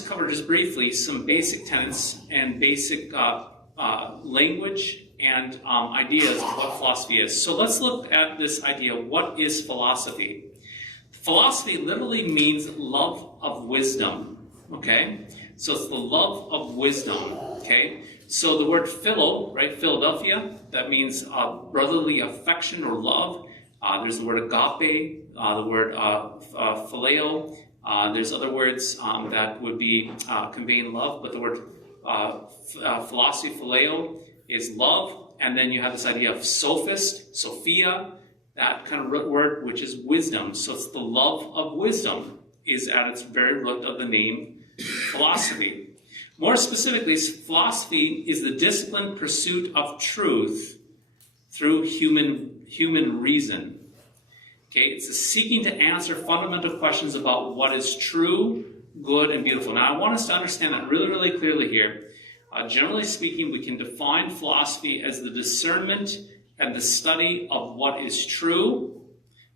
just cover just briefly some basic tenets and basic language and ideas of what philosophy is. So let's look at this idea. What is philosophy? Philosophy literally means love of wisdom, okay? So it's the love of wisdom, okay? So the word philo, right, Philadelphia, that means brotherly affection or love. There's the word agape, the word phileo. There's other words that would be conveying love, but the word philosophy, phileo, is love. And then you have this idea of sophist, Sophia, that kind of root word, which is wisdom. So it's the love of wisdom is at its very root of the name philosophy. More specifically, philosophy is the disciplined pursuit of truth through human reason. Okay, it's a seeking to answer fundamental questions about what is true, good, and beautiful. Now, I want us to understand that really, really clearly here. Generally speaking, we can define philosophy as the discernment and the study of what is true,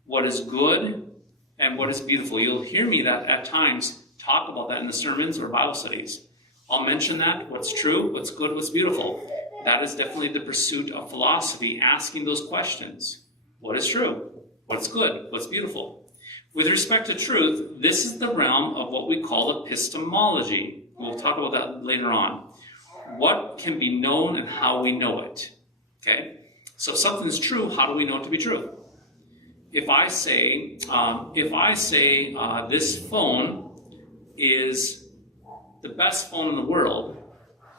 what is good, and what is beautiful. You'll hear me that at times talk about that in the sermons or Bible studies. I'll mention that, what's true, what's good, what's beautiful. That is definitely the pursuit of philosophy, asking those questions. What is true? What's good? What's beautiful? With respect to truth, this is the realm of what we call epistemology. We'll talk about that later on. What can be known and how we know it. Okay? So if something's true, how do we know it to be true? If I say this phone is the best phone in the world,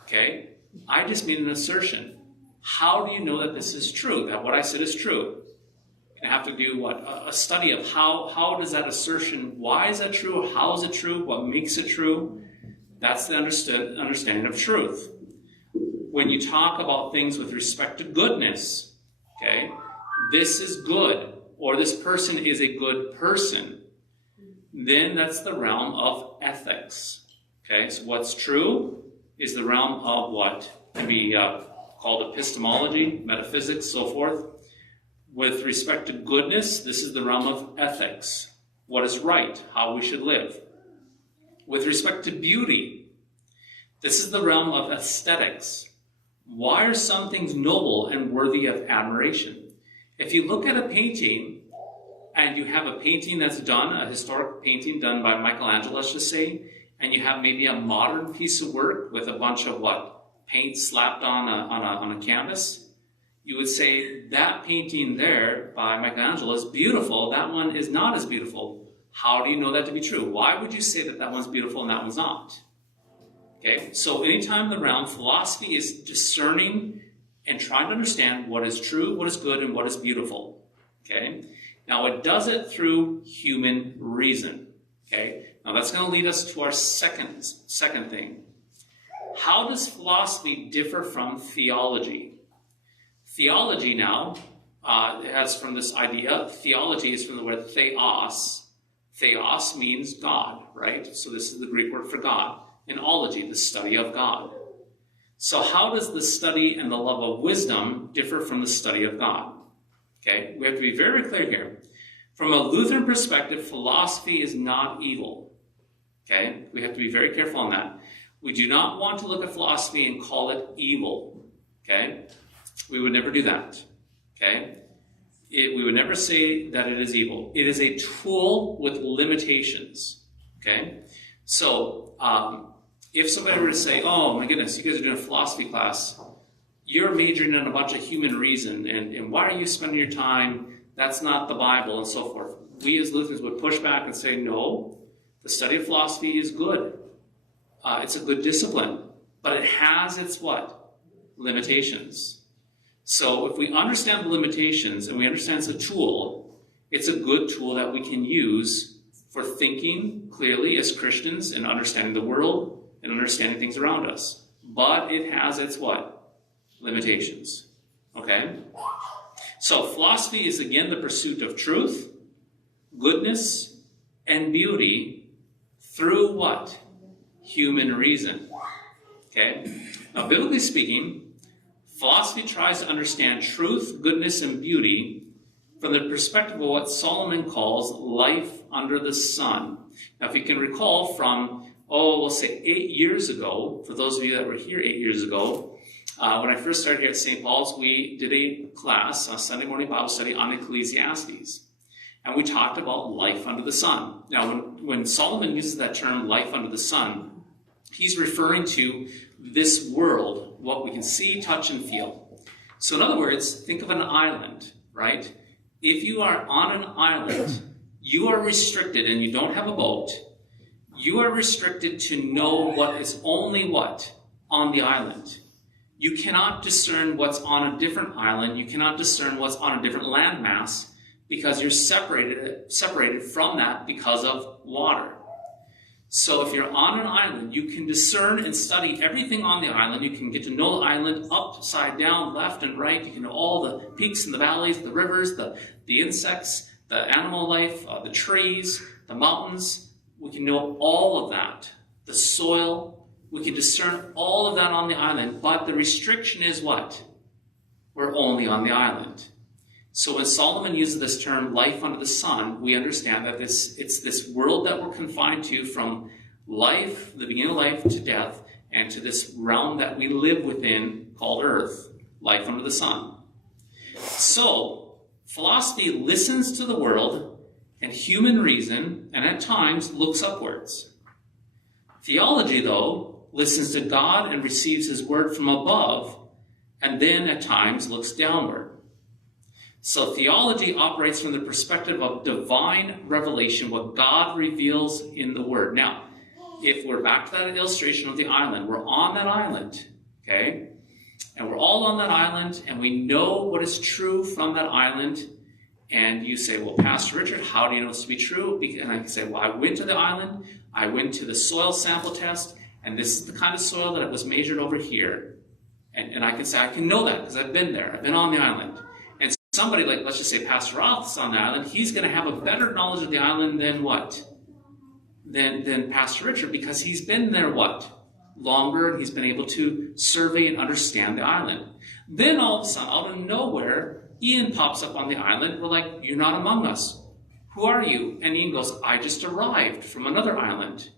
okay, I just made an assertion. How do you know that this is true, that what I said is true? I have to do what? A study of how does that assertion, why is that true? How is it true? What makes it true? That's the understanding of truth. When you talk about things with respect to goodness, okay, this is good, or this person is a good person, then that's the realm of ethics. Okay, so what's true is the realm of what can be called epistemology, metaphysics, so forth. With respect to goodness, this is the realm of ethics. What is right, how we should live. With respect to beauty, this is the realm of aesthetics. Why are some things noble and worthy of admiration? If you look at a painting, and you have a painting that's done, a historic painting done by Michelangelo, let's just say, and you have maybe a modern piece of work with a bunch of paint slapped on a canvas, you would say that painting there by Michelangelo is beautiful, that one is not as beautiful. How do you know that to be true? Why would you say that that one's beautiful and that one's not? Okay, so anytime in the realm, philosophy is discerning and trying to understand what is true, what is good, and what is beautiful. Okay, now it does it through human reason. Okay, now that's going to lead us to our second thing. How does philosophy differ from theology? Theology now has from this idea, theology is from the word theos. Theos means God, right? So this is the Greek word for God. And ology, the study of God. So how does the study and the love of wisdom differ from the study of God? Okay, we have to be very clear here. From a Lutheran perspective, philosophy is not evil. Okay, we have to be very careful on that. We do not want to look at philosophy and call it evil. Okay, we would never do that. Okay, we would never say that it is evil. It is a tool with limitations. Okay, so if somebody were to say, oh my goodness, you guys are doing a philosophy class, you're majoring in a bunch of human reason, and why are you spending your time? That's not the Bible, and so forth. We as Lutherans would push back and say, no, the study of philosophy is good. It's a good discipline, but it has its what? Limitations. So if we understand the limitations and we understand it's a tool, it's a good tool that we can use for thinking clearly as Christians and understanding the world and understanding things around us. But it has its what? Limitations. Okay? So philosophy is again the pursuit of truth, goodness, and beauty through what? Human reason. Okay? Now, biblically speaking, philosophy tries to understand truth, goodness, and beauty from the perspective of what Solomon calls life under the sun. Now, if you can recall from we'll say 8 years ago, for those of you that were here 8 years ago, when I first started here at St. Paul's, we did a class, a Sunday morning Bible study on Ecclesiastes. And we talked about life under the sun. Now, when Solomon uses that term, life under the sun, he's referring to this world, what we can see, touch, and feel. So in other words, think of an island, right? If you are on an island, you are restricted, and you don't have a boat, you are restricted to know what is only what on the island. You cannot discern what's on a different island. You cannot discern what's on a different landmass because you're separated from that because of water. So if you're on an island, you can discern and study everything on the island. You can get to know the island upside down, left and right. You can know all the peaks and the valleys, the rivers, the insects, the animal life, the trees, the mountains. We can know all of that. The soil. We can discern all of that on the island. But the restriction is what? We're only on the island. So when Solomon uses this term, life under the sun, we understand that it's this world that we're confined to from life, the beginning of life, to death, and to this realm that we live within called earth, life under the sun. So philosophy listens to the world and human reason, and at times looks upwards. Theology, though, listens to God and receives his word from above, and then at times looks downward. So theology operates from the perspective of divine revelation, what God reveals in the Word. Now, if we're back to that illustration of the island, we're on that island, okay? And we're all on that island, and we know what is true from that island. And you say, well, Pastor Richard, how do you know this to be true? And I can say, well, I went to the island, I went to the soil sample test, and this is the kind of soil that was measured over here. And I can say, I can know that because I've been there. I've been on the island. Somebody like, let's just say Pastor Roth's on the island, he's going to have a better knowledge of the island than what? Than Pastor Richard, because he's been there what? Longer, and he's been able to survey and understand the island. Then all of a sudden, out of nowhere, Ian pops up on the island. We're like, you're not among us. Who are you? And Ian goes, I just arrived from another island.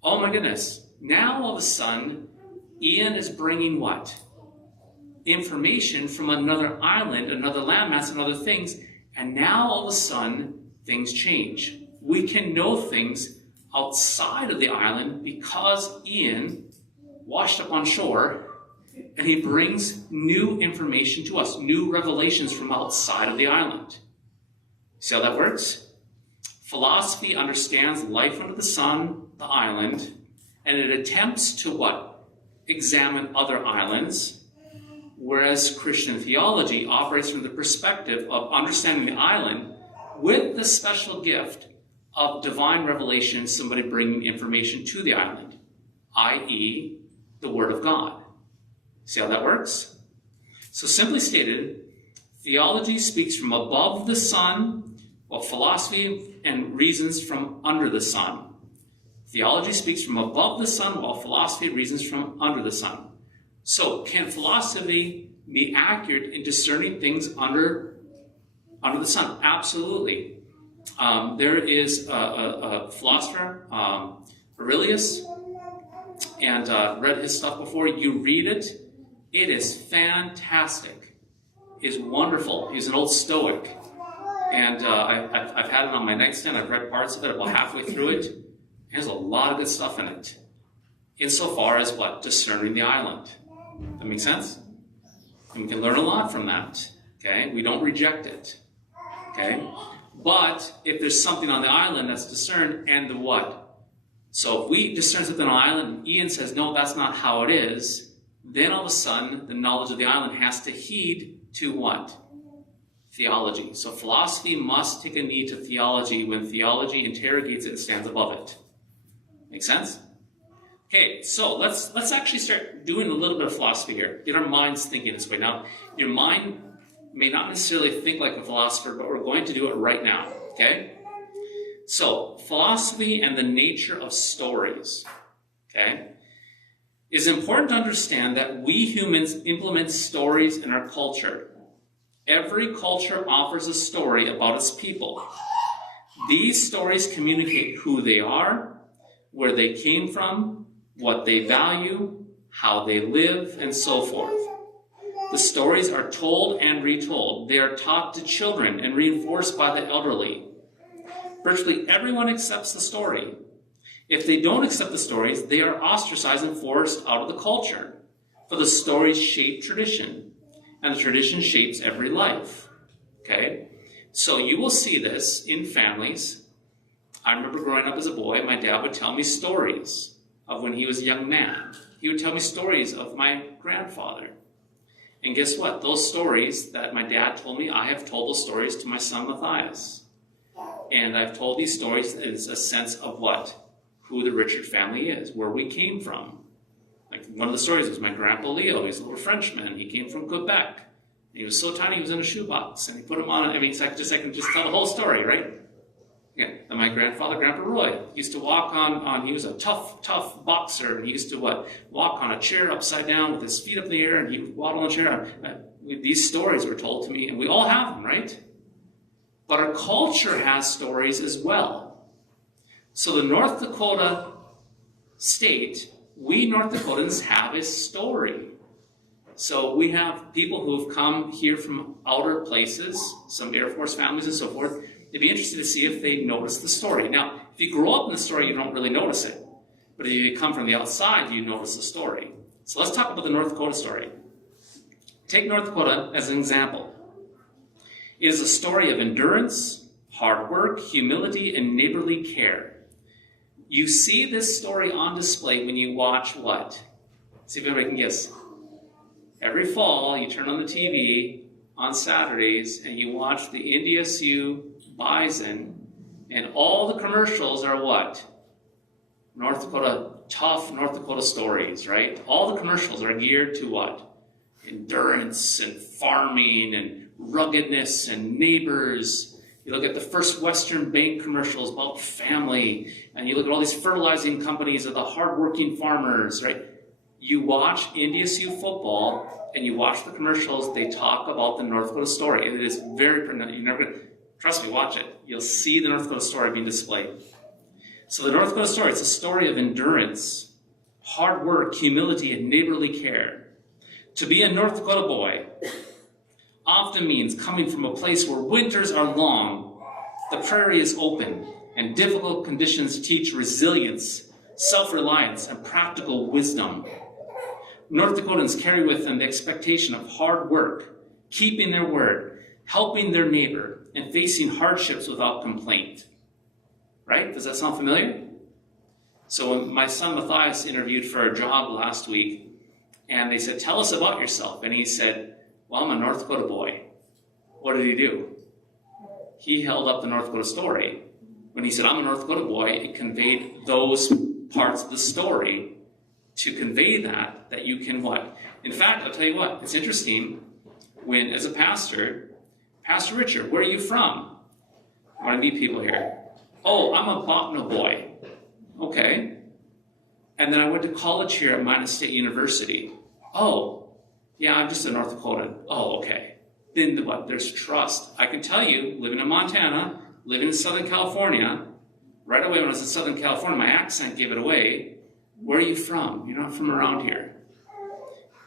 Oh my goodness. Now all of a sudden, Ian is bringing what? Information from another island, another landmass, and other things, and now all of a sudden things change. We can know things outside of the island because Ian washed up on shore, and he brings new information to us, new revelations from outside of the island. See how that works? Philosophy understands life under the sun, the island, and it attempts to what? Examine other islands. Whereas Christian theology operates from the perspective of understanding the island with the special gift of divine revelation, somebody bringing information to the island, i.e., the Word of God. See how that works? So simply stated, theology speaks from above the sun, while philosophy and reasons from under the sun. Theology speaks from above the sun, while philosophy reasons from under the sun. So, can philosophy be accurate in discerning things under the sun? Absolutely. There is a philosopher, Aurelius, and read his stuff before. You read it, it is fantastic. It's wonderful. He's an old Stoic, and I've had it on my nightstand. I've read parts of it, about halfway through it. There's a lot of good stuff in it. Insofar as what? Discerning the island. That makes sense? And we can learn a lot from that, okay? We don't reject it, okay? But if there's something on the island that's discerned, and the what? So if we discern something on the island, and Ian says, no, that's not how it is, then all of a sudden, the knowledge of the island has to heed to what? Theology. So philosophy must take a knee to theology when theology interrogates it and stands above it. Make sense? Okay, so let's actually start doing a little bit of philosophy here. Get our minds thinking this way. Now, your mind may not necessarily think like a philosopher, but we're going to do it right now, okay? So, philosophy and the nature of stories, okay? It's important to understand that we humans implement stories in our culture. Every culture offers a story about its people. These stories communicate who they are, where they came from, what they value, how they live, and so forth. The stories are told and retold. They are taught to children and reinforced by the elderly. Virtually everyone accepts the story. If they don't accept the stories, they are ostracized and forced out of the culture. For the stories shape tradition, and the tradition shapes every life. Okay? So you will see this in families. I remember growing up as a boy, my dad would tell me stories of when he was a young man. He would tell me stories of my grandfather. And guess what? Those stories that my dad told me, I have told those stories to my son Matthias. And I've told these stories as a sense of what? Who the Richard family is, where we came from. Like one of the stories was my grandpa Leo. He's a little Frenchman. He came from Quebec. And he was so tiny he was in a shoebox. And he put him on, I can just tell the whole story, right? Yeah. And my grandfather, Grandpa Roy, used to walk on he was a tough boxer. And he used to walk on a chair upside down with his feet up in the air. And he would waddle on a chair. These stories were told to me. And we all have them, right? But our culture has stories as well. So the North Dakota state, we North Dakotans have a story. So we have people who have come here from outer places, some Air Force families and so forth. It'd be interesting to see if they notice the story. Now, if you grow up in the story, you don't really notice it. But if you come from the outside, you notice the story. So let's talk about the North Dakota story. Take North Dakota as an example. It is a story of endurance, hard work, humility, and neighborly care. You see this story on display when you watch what? See if anybody can guess. Every fall, you turn on the TV on Saturdays and you watch the NDSU Bison, and all the commercials are what? Tough North Dakota stories, right? All the commercials are geared to what? Endurance and farming and ruggedness and neighbors. You look at the First Western Bank commercials about family, and you look at all these fertilizing companies of the hardworking farmers, right? You watch NDSU football, and you watch the commercials, they talk about the North Dakota story. It is very, you're never gonna, trust me, watch it. You'll see the North Dakota story being displayed. So the North Dakota story, it's a story of endurance, hard work, humility, and neighborly care. To be a North Dakota boy often means coming from a place where winters are long, the prairie is open, and difficult conditions teach resilience, self-reliance, and practical wisdom. North Dakotans carry with them the expectation of hard work, keeping their word, helping their neighbor, and facing hardships without complaint. Right? Does that sound familiar? So when my son Matthias interviewed for a job last week, and they said, tell us about yourself. And he said, well, I'm a North Dakota boy. What did he do? He held up the North Dakota story. When he said, I'm a North Dakota boy, it conveyed those parts of the story to convey that you can what? In fact, I'll tell you what, it's interesting when, as a pastor, Pastor Richard, where are you from? I want to meet people here. Oh, I'm a Botno boy. Okay. And then I went to college here at Minot State University. Oh, yeah, I'm just a North Dakotan. Oh, okay. Then what? There's trust. I can tell you, living in Montana, living in Southern California, right away when I was in Southern California, my accent gave it away. Where are you from? You're not from around here.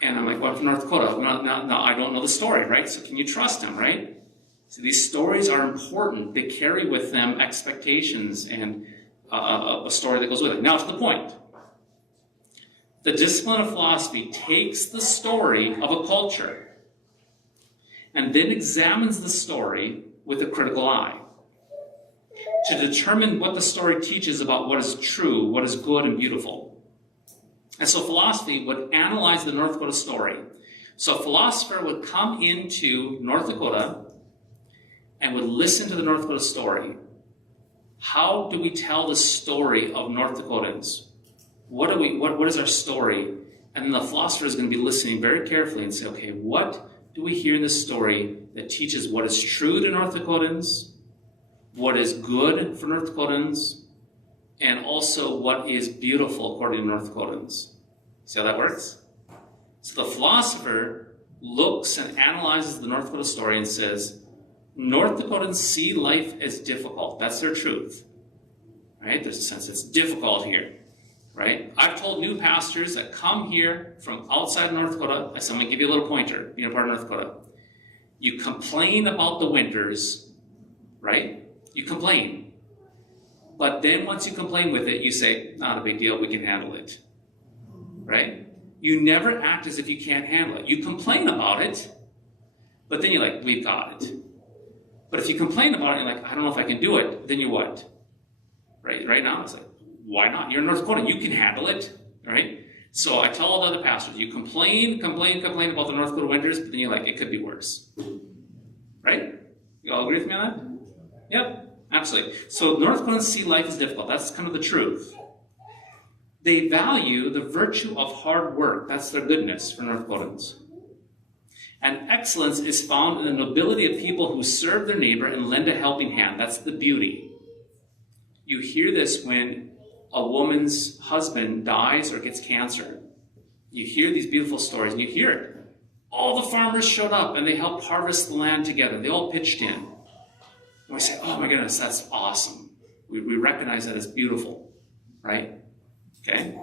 And I'm like, well, I'm from North Dakota. No, I don't know the story, right? So can you trust him, right? So these stories are important. They carry with them expectations and a story that goes with it. Now to the point. The discipline of philosophy takes the story of a culture and then examines the story with a critical eye to determine what the story teaches about what is true, what is good and beautiful. And so philosophy would analyze the North Dakota story. So a philosopher would come into North Dakota and would listen to the North Dakota story. How do we tell the story of North Dakotans? What is our story? And then the philosopher is going to be listening very carefully and say, okay, what do we hear in this story that teaches what is true to North Dakotans, what is good for North Dakotans, and also what is beautiful according to North Dakotans. See how that works? So the philosopher looks and analyzes the North Dakota story and says, North Dakotans see life as difficult. That's their truth. Right? There's a sense it's difficult here. right? I've told new pastors that come here from outside North Dakota, I said, I'm going to give you a little pointer, being a part of North Dakota. You complain about the winters, right? You complain. But then once you complain with it, you say, not a big deal, we can handle it, right? You never act as if you can't handle it. You complain about it, but then you're like, we've got it. But if you complain about it, you're like, I don't know if I can do it, then you what? Right now, it's like, why not? You're in North Dakota, you can handle it, right? So I tell all the other pastors, you complain about the North Dakota winters, but then you're like, it could be worse, right? You all agree with me on that? Yep, absolutely. So North Dakotans see life as difficult. That's kind of the truth. They value the virtue of hard work. That's their goodness for North Dakotans. And excellence is found in the nobility of people who serve their neighbor and lend a helping hand. That's the beauty. You hear this when a woman's husband dies or gets cancer. You hear these beautiful stories, and you hear it. All the farmers showed up, and they helped harvest the land together. They all pitched in. And we say, oh my goodness, that's awesome. We recognize that as beautiful, right? Okay?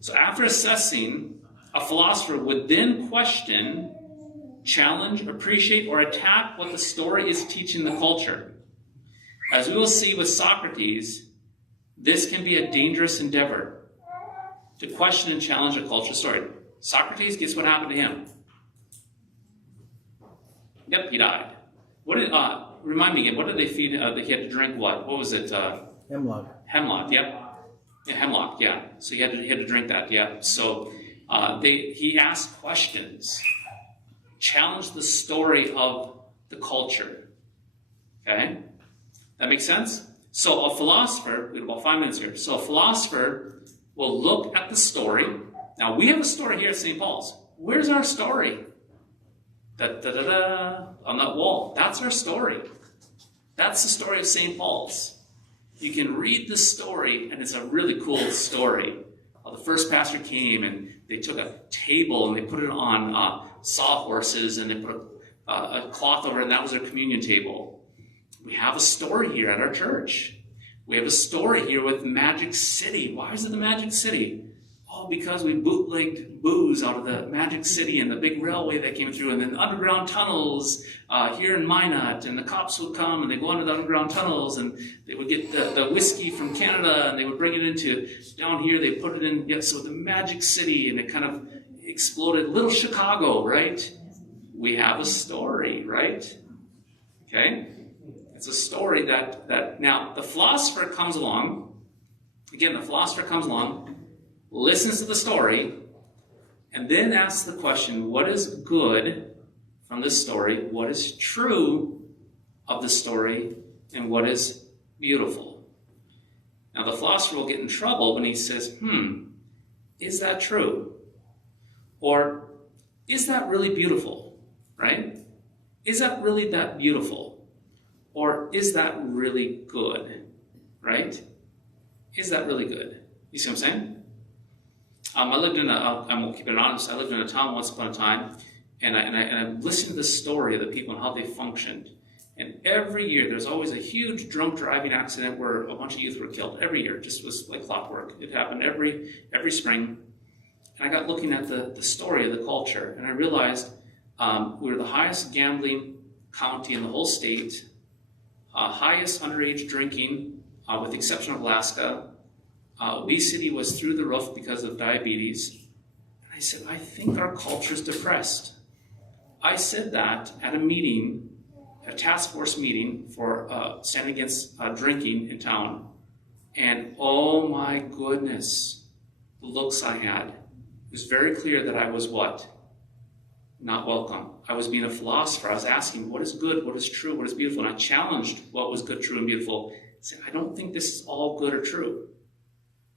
So after assessing, a philosopher would then question, challenge, appreciate, or attack what the story is teaching the culture. As we will see with Socrates, this can be a dangerous endeavor to question and challenge a culture story. Socrates, guess what happened to him? Yep, he died. What did remind me again? What did they feed? He had to drink what? What was it? Hemlock. Hemlock. Yep. Yeah, hemlock. Yeah. So he had to drink that. Yeah. So he asked questions, challenged the story of the culture. Okay, that makes sense. So a philosopher, we have about 5 minutes here. So a philosopher will look at the story. Now we have a story here at St. Paul's. Where's our story? On that wall. That's our story. That's the story of St. Paul's. You can read the story, and it's a really cool story. The first pastor came, and they took a table, and they put it on sawhorses, and they put a cloth over it, and that was their communion table. We have a story here at our church. We have a story here with Magic City. Why is it the Magic City? Oh, because we bootlegged booze out of the Magic City and the big railway that came through, and then underground tunnels here in Minot, and the cops would come and they'd go under the underground tunnels, and they would get the whiskey from Canada, and they would bring it into down here. They put it in, so the Magic City, and it kind of exploded. Little Chicago, right? We have a story, right? Okay? It's a story that now the philosopher comes along. Again, the philosopher comes along, listens to the story, and then asks the question, what is good from this story? What is true of the story? And what is beautiful? Now, the philosopher will get in trouble when he says, is that true? Or is that really beautiful? Right? Is that really that beautiful? Or is that really good? Right? Is that really good? You see what I'm saying? I lived in I won't keep it anonymous. I lived in a town once upon a time, and I listened to the story of the people and how they functioned. And every year, there's always a huge drunk driving accident where a bunch of youth were killed. Every year, it just was like clockwork. It happened every spring. And I got looking at the story of the culture, and I realized we were the highest gambling county in the whole state, highest underage drinking, with the exception of Alaska. Obesity was through the roof because of diabetes. And I said, I think our culture is depressed. I said that at a meeting, a task force meeting for standing against drinking in town. And oh my goodness, the looks I had. It was very clear that I was what? Not welcome. I was being a philosopher. I was asking, what is good, what is true, what is beautiful? And I challenged what was good, true, and beautiful. I said, I don't think this is all good or true.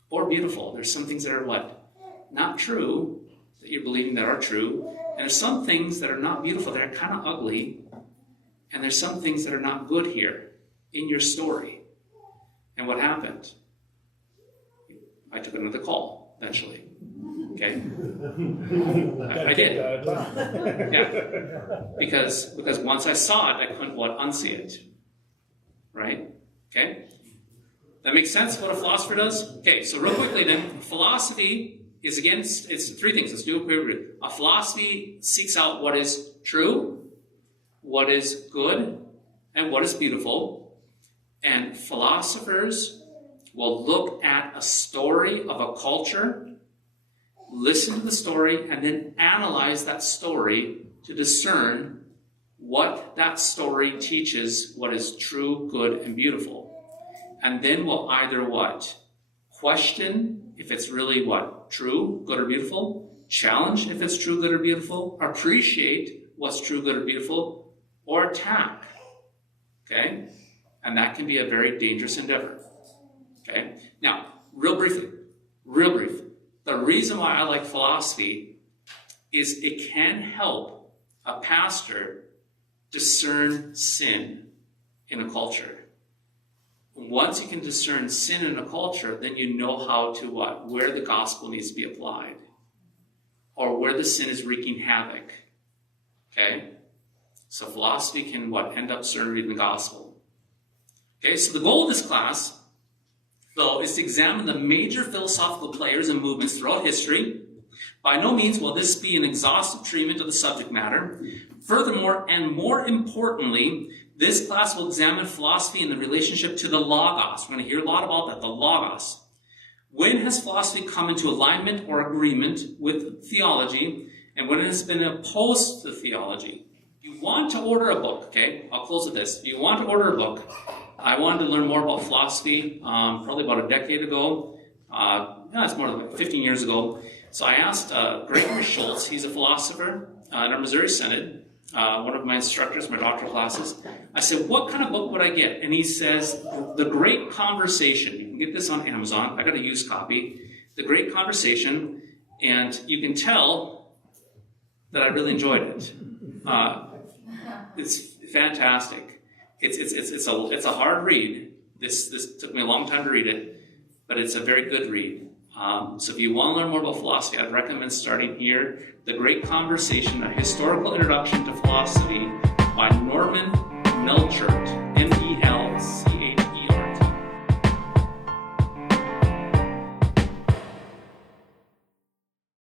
Or beautiful. There's some things that are what? Not true, that you're believing that are true. And there's some things that are not beautiful, that are kind of ugly. And there's some things that are not good here in your story. And what happened? I took another call, eventually. Okay? I did. Yeah. Because once I saw it, I couldn't unsee it. Right? Okay? That makes sense what a philosopher does? Okay, so real quickly then, philosophy is against, it's three things. Let's do it quickly. A philosophy seeks out what is true, what is good, and what is beautiful. And philosophers will look at a story of a culture, listen to the story, and then analyze that story to discern what that story teaches, what is true, good, and beautiful. And then we'll either what? Question if it's really what? True, good, or beautiful. Challenge if it's true, good, or beautiful. Appreciate what's true, good, or beautiful. Or attack. Okay? And that can be a very dangerous endeavor. Okay? Now, real brief. The reason why I like philosophy is it can help a pastor discern sin in a culture. Once you can discern sin in a culture, then you know how to what? Where the gospel needs to be applied. Or where the sin is wreaking havoc. Okay? So philosophy can what? End up serving the gospel. Okay, so the goal of this class, though, is to examine the major philosophical players and movements throughout history. By no means will this be an exhaustive treatment of the subject matter. Furthermore, and more importantly, this class will examine philosophy in the relationship to the Logos. We're going to hear a lot about that, the Logos. When has philosophy come into alignment or agreement with theology, and when it has been opposed to theology? You want to order a book, okay? I'll close with this. If you want to order a book, I wanted to learn more about philosophy probably about a decade ago. It's more than 15 years ago. So I asked Gregory Schultz, he's a philosopher in our Missouri Synod, one of my instructors, my doctoral classes. I said, what kind of book would I get? And he says, The Great Conversation. You can get this on Amazon. I got a used copy. The Great Conversation. And you can tell that I really enjoyed it. It's fantastic. It's a hard read. This took me a long time to read it, but it's a very good read. So if you want to learn more about philosophy, I'd recommend starting here. The Great Conversation, A Historical Introduction to Philosophy by Norman Melchert.